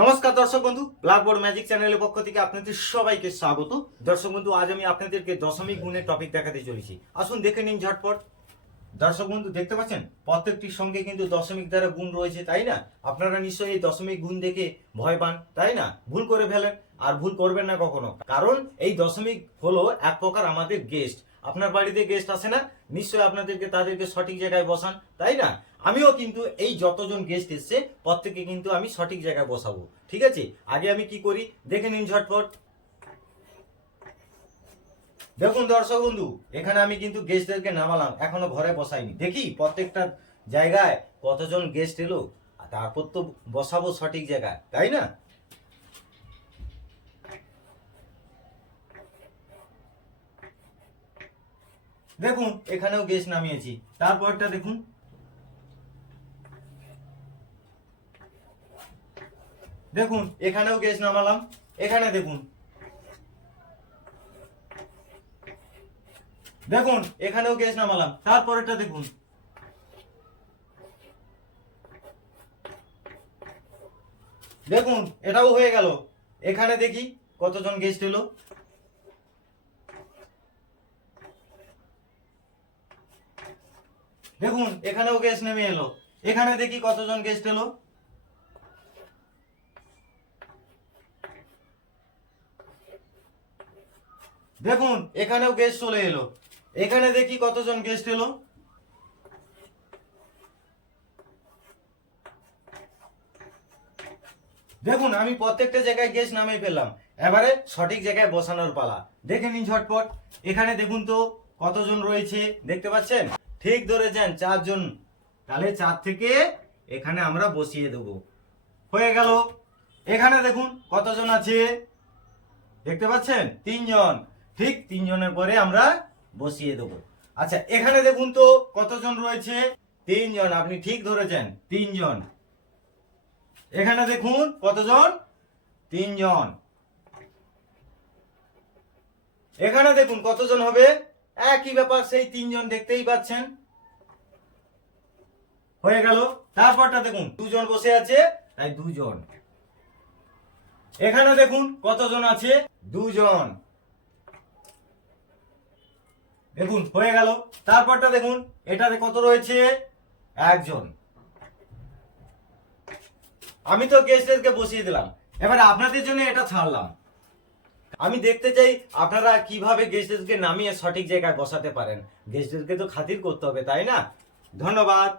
নমস্কার দর্শক বন্ধু, ব্ল্যাকবোর্ড ম্যাজিক চ্যানেলের পক্ষ থেকে আপনাদের সবাইকে স্বাগত। দর্শক বন্ধু, আজ আমি আপনাদেরকে দশমিক গুণের টপিক দেখাতে চলেছি। আসুন দেখে নিন ঝটপট। দর্শক বন্ধু, দেখতে পাচ্ছেন প্রত্যেকটির সঙ্গে কিন্তু দশমিক দ্বারা গুণ রয়েছে, তাই না? আপনারা নিশ্চয়ই এই দশমিক গুণ দেখে ভয় পান, তাই না? ভুল করে ফেলেন, আর ভুল করবেন না কখনো, কারণ এই দশমিক হলো এক প্রকার আমাদের গেস্ট। আপনার বাড়িতে গেস্ট আসে না, নিশ্চয়ই তাদেরকে সঠিক জায়গায় বসান, তাই না? আমিও কিন্তু এই যতজন গেস্ট এসছে প্রত্যেককে কিন্তু আমি সঠিক জায়গায় বসাবো, ঠিক আছে? আগে আমি কি করি দেখে নিন ঝটপট। দেখুন দর্শক বন্ধু, এখানে আমি কিন্তু গেস্টদেরকে নামালাম, এখনো ঘরে বসাইনি। দেখি প্রত্যেকটা জায়গায় কতজন গেস্ট এলো, আর তারপর তো বসাবো সঠিক জায়গায়, তাই না? দেখুন এখানেও গেস্ট নামিয়েছি। তারপরটা দেখুন, দেখুন এখানেও গেস্ট নামালাম। এখানে দেখুন, দেখুন এখানেও গেস্ট নামালাম। তারপরেরটা দেখুন, দেখুন এটাও হয়ে গেল। এখানে দেখি কতজন গেস্ট এলো। দেখুন এখানেও গেস্ট নেমে এলো। এখানে দেখি কতজন গেস্ট এলো। দেখুন এখানেও গেস্ট চলে এলো। এখানে দেখি কতজন গেস্ট এলো। দেখুন আমি প্রত্যেকটা জায়গায় গেস্ট নামিয়ে ফেললাম। এবারে সঠিক জায়গায় বসানোর পালা, দেখে নিন ঝটপট। এখানে দেখুন তো কতজন রয়েছে, দেখতে পাচ্ছেন? ঠিক ধরেছেন, 4 জন। তাহলে 4 থেকে এখানে আমরা বসিয়ে দেব। হয়ে গেল। এখানে দেখুন কতজন আছে, দেখতে পাচ্ছেন? 3 জন। ঠিক 3 জনের পরে আমরা বসিয়ে দেব। আচ্ছা এখানে দেখুন তো কতজন রয়েছে, 3 জন। আপনি ঠিক ধরেছেন, 3 জন। এখানে দেখুন কতজন, 3 জন। এখানে দেখুন কতজন হবে, একই ব্যাপার, সেই 3 জন, দেখতেই পাচ্ছেন। হয়ে গেল। তারপরটা দেখুন 2 জন বসে আছে, তাই 2 জন। এখানে দেখুন কতজন আছে, 2 জন। দেখুন হয়ে গেল। তারপরটা দেখুন, এটাতে কত রয়েছে, 1 জন। আমি তো গেস্টদেরকে বসিয়ে দিলাম, এবার আপনাদের জন্য এটা ছাড়লাম। আমি দেখতে চাই আপনারা কিভাবে গেস্টদেরকে নামিয়ে সঠিক জায়গায় বসাতে পারেন। গেস্টদেরকে তো খাতির করতে হবে, তাই না? ধন্যবাদ।